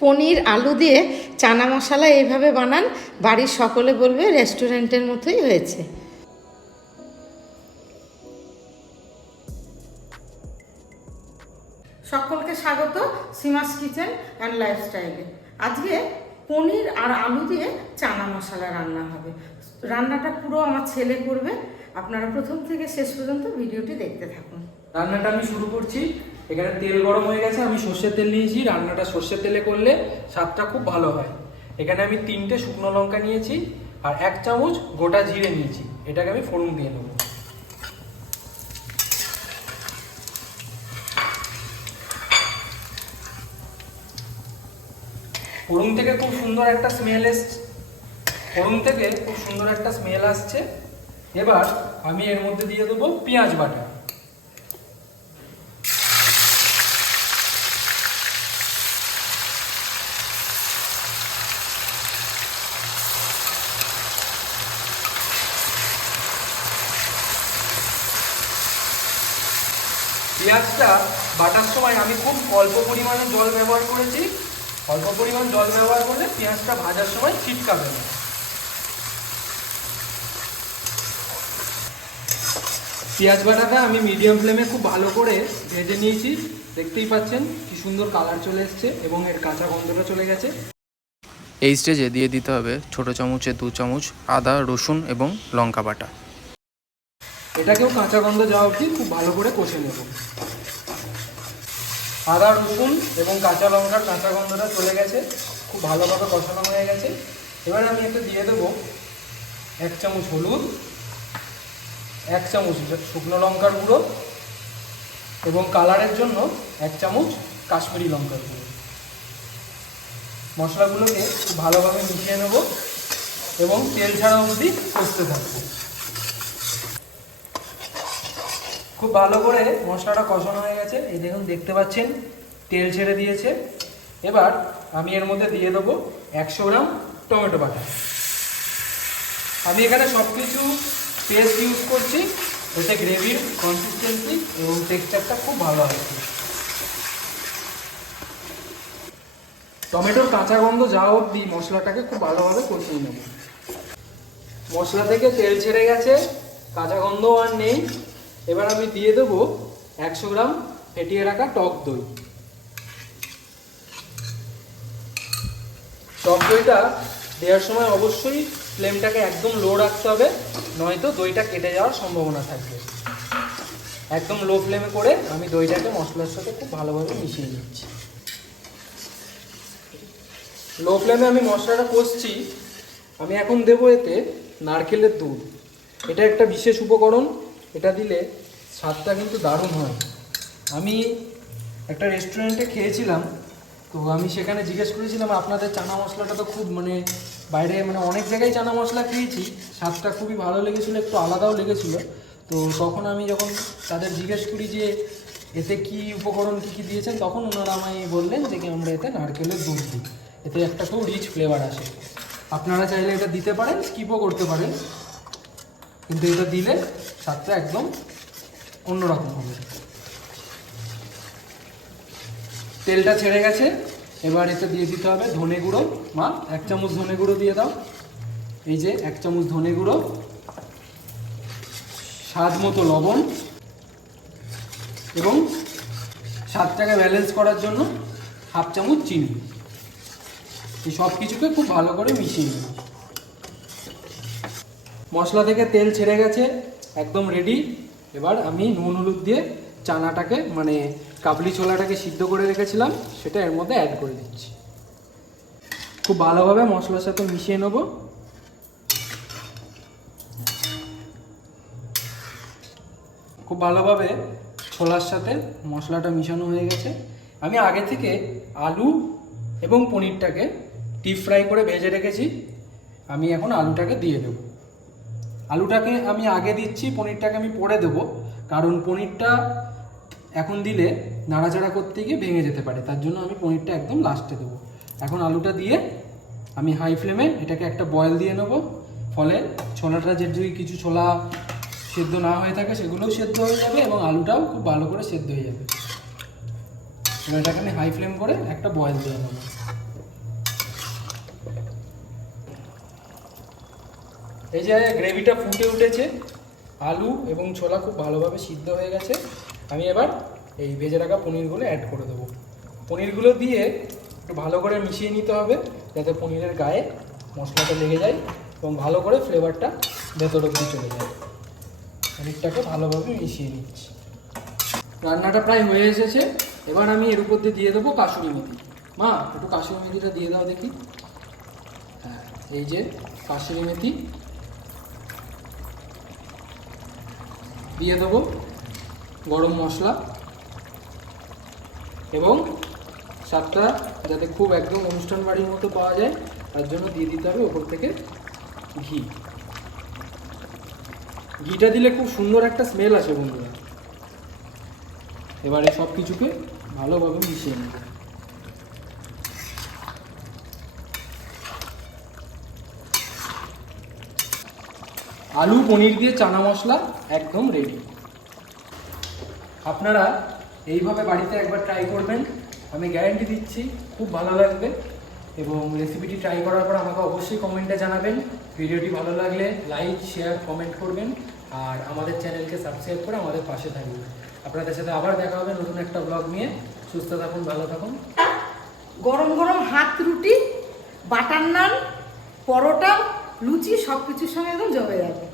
পনির, আলু দিয়ে চানা মশলা এইভাবে বানান, বাড়ির সকলে বলবে রেস্টুরেন্টের মতোই হয়েছে। সকলকে স্বাগত সীমাস কিচেন অ্যান্ড লাইফস্টাইলে। আজকে পনির আর আলু দিয়ে চানা মশলা রান্না হবে। রান্নাটা পুরো আমার ছেলে করবে। আপনারা প্রথম থেকে শেষ পর্যন্ত ভিডিওটি দেখতে থাকুন। রান্নাটা আমি শুরু করছি। এখানে তেল গরম হয়ে গেছে, আমি সর্ষের তেল নিয়েছি, রান্নাটা সর্ষের তেলে করলে স্বাদটা খুব ভালো হয়। এখানে আমি তিনটে শুকনো লঙ্কা নিয়েছি আর এক চামচ গোটা জিরে নিয়েছি, এটাকে আমি ফোড়ন দিয়ে নেব ফোড়ন থেকে খুব সুন্দর একটা স্মেল এসছে। ফোড়ন থেকে খুব সুন্দর একটা স্মেল আসছে। এবার আমি এর মধ্যে দিয়ে দেবো পেঁয়াজ বাটা। পেঁয়াজটা বাটার সময় আমি খুব অল্প পরিমাণে জল ব্যবহার করেছি। অল্প পরিমাণ জল ব্যবহার করলে পেঁয়াজটা ভাজার সময় ছিটকাবে না। পেঁয়াজ বাটাটা আমি মিডিয়াম ফ্লেমে খুব ভালো করে ভেজে নিয়েছি। দেখতেই পাচ্ছেন কি সুন্দর কালার চলে এসছে এবং এর কাঁচা গন্ধটা চলে গেছে। এই স্টেজে দিয়ে দিতে হবে ছোট চামচে দু চামচ আদা, রসুন এবং লঙ্কা বাটা। এটাকেও কাঁচা গন্ধ যাওয়া অবধি খুব ভালো করে কষে নেব। আদা, রসুন এবং কাঁচা লঙ্কার কাঁচা গন্ধটা চলে গেছে, খুব ভালোভাবে কষানো হয়ে গেছে। এবার আমি এতে দিয়ে দেবো এক চামচ হলুদ, এক চামচ শুকনো লঙ্কার গুঁড়ো এবং কালারের জন্য এক চামচ কাশ্মীরি লঙ্কার গুঁড়ো। মশলাগুলোকে খুব ভালোভাবে মিশিয়ে নেব এবং তেল ছাড়া অবধি কষতে থাকব। খুব ভালো করে মশলাটা কষানো হয়ে গেছে। এই দেখুন, দেখতে পাচ্ছেন, তেল ছেড়ে দিয়েছে। এবার আমি এর মধ্যে দিয়ে দেবো একশো গ্রাম টমেটো বাটা। আমি এখানে সব কিছু পেস্ট ইউজ করছি, এতে গ্রেভির কনসিস্টেন্সি এবং টেক্সচারটা খুব ভালো আসছে। টমেটোর কাঁচা গন্ধ যাওয়া অবধি মশলাটাকে খুব ভালোভাবে কষিয়ে নেব। মশলা থেকে তেল ছেড়ে গেছে, কাঁচা গন্ধ আর নেই। এবার আমি দিয়ে দেবো একশো গ্রাম ফেটিয়ে রাখা টক দই। টক দইটা দেওয়ার সময় অবশ্যই ফ্লেমটাকে একদম লো রাখতে হবে, নয়তো দইটা কেটে যাওয়ার সম্ভাবনা থাকবে। একদম লো ফ্লেমে করে আমি দইটাকে মশলার সাথে খুব ভালোভাবে মিশিয়ে নিচ্ছি। লো ফ্লেমে আমি মশলাটা কষছি, আমি এখন দেবো এতে নারকেলের দুধ। এটা একটা বিশেষ উপকরণ এটা দিলে স্বাদটা কিন্তু দারুণ হয়। আমি একটা রেস্টুরেন্টে খেয়েছিলাম, তো আমি সেখানে জিজ্ঞেস করেছিলাম, আপনাদের চানা মশলাটা তো খুব মানে বাইরে মানে অনেক জায়গায় চানা মশলা খেয়েছি, স্বাদটা খুবই ভালো লেগেছিলো, একটু আলাদাও লেগেছিলো। তো তখন আমি যখন তাদের জিজ্ঞেস করি যে, এতে কি উপকরণ, কী কী দিয়েছেন? তখন ওনারা আমায় বললেন যে, কি আমরা এতে নারকেলের দুধ দিই। এতে একটা খুব রিচ ফ্লেভার আসে। আপনারা চাইলে এটা দিতে পারেন স্কিপও করতে পারেন। কিন্তু এটা দিলে স্বাদটা একদম অন্যরকম হবে। তেলটা ছেড়ে গেছে, এবার এতে দিয়ে দিতে হবে ধনে গুঁড়ো। মা, এক চামচ ধনে গুঁড়ো দিয়ে দাও। এই যে, এক চামচ ধনে গুঁড়ো। স্বাদ মতো লবণ। এবং স্বাদটাকে ব্যালেন্স করার জন্য হাফ চামচ চিনি। এই সব কিছুকে খুব ভালো করে মিশিয়ে নেব মশলা থেকে তেল ছেড়ে গেছে। একদম রেডি এবার আমি নুন, হলুদ দিয়ে চানাটাকে মানে কাবলি ছোলাটাকে সিদ্ধ করে রেখেছিলাম, সেটা এর মধ্যে অ্যাড করে দিচ্ছি। খুব ভালোভাবে মশলার সাথে মিশিয়ে নেব। খুব ভালোভাবে ছোলার সাথে মশলাটা মিশানো হয়ে গেছে। আমি আগে থেকে আলু এবং পনিরটাকে ডিপ ফ্রাই করে ভেজে রেখেছি। আমি এখন আলুটাকে দিয়ে দেবো। আলুটাকে আমি আগে দিচ্ছি, পনিরটাকে আমি পরে দেবো। কারণ পনিরটা এখন দিলে নাড়াচাড়া করতে গিয়ে ভেঙে যেতে পারে, তার জন্য আমি পনিরটা একদম লাস্টে দেবো। এখন আলুটা দিয়ে আমি হাই ফ্লেমে এটাকে একটা বয়েল দিয়ে নেব, ফলে ছোলাটা যে যদি কিছু ছোলা সেদ্ধ না হয়ে থাকে সেগুলোও সেদ্ধ হয়ে যাবে এবং আলুটাও খুব ভালো করে সেদ্ধ হয়ে যাবে। এবার এটাকে আমি হাই ফ্লেম করে একটা বয়েল দিয়ে নেব। এই যে গ্রেভিটা ফুটে উঠেছে, আলু এবং ছোলা খুব ভালোভাবে সিদ্ধ হয়ে গেছে। আমি এবার এই ভেজে রাখা পনিরগুলো অ্যাড করে দেবো। পনিরগুলো দিয়ে একটু ভালো করে মিশিয়ে নিতে হবে, যাতে পনিরের গায়ে মশলাটা লেগে যায় এবং ভালো করে ফ্লেভারটা ভেতর অব্দি চলে যায়। পনিরটাকে ভালোভাবে মিশিয়ে নিচ্ছি। রান্নাটা প্রায় হয়ে এসেছে। এবার আমি এর উপর দিয়ে দিয়ে দেবো কাসুরি মেথি। মা, একটু কাসুরি মেথিটা দিয়ে দাও দেখি। হ্যাঁ এই যে কাসুরি মেথি। দিয়ে দেবো গরম মশলা এবং স্বাদটা যাতে খুব একদম অনুষ্ঠান বাড়ির মতো পাওয়া যায়, তার জন্য দিয়ে দিতে হবে ওপর থেকে ঘি। ঘিটা দিলে খুব সুন্দর একটা স্মেল আসে বন্ধুরা। এবারে সব কিছুকে ভালোভাবে মিশিয়ে নেব। আলু, পনির দিয়ে চানা মশলা একদম রেডি আপনারা এইভাবে বাড়িতে একবার ট্রাই করবেন। আমি গ্যারেন্টি দিচ্ছি, খুব ভালো লাগবে। এবং রেসিপিটি ট্রাই করার পর আমাকে অবশ্যই কমেন্টে জানাবেন। ভিডিওটি ভালো লাগলে লাইক শেয়ার কমেন্ট করবেন। আর আমাদের চ্যানেলকে সাবস্ক্রাইব করে আমাদের পাশে থাকবেন। আপনাদের সাথে আবার দেখা হবে নতুন একটা ব্লগ নিয়ে। সুস্থ থাকুন, ভালো থাকুন। গরম গরম হাত রুটি, বাটার নান, পরোটা লুচি সব কিছুর সঙ্গে একদম জমে যাবে।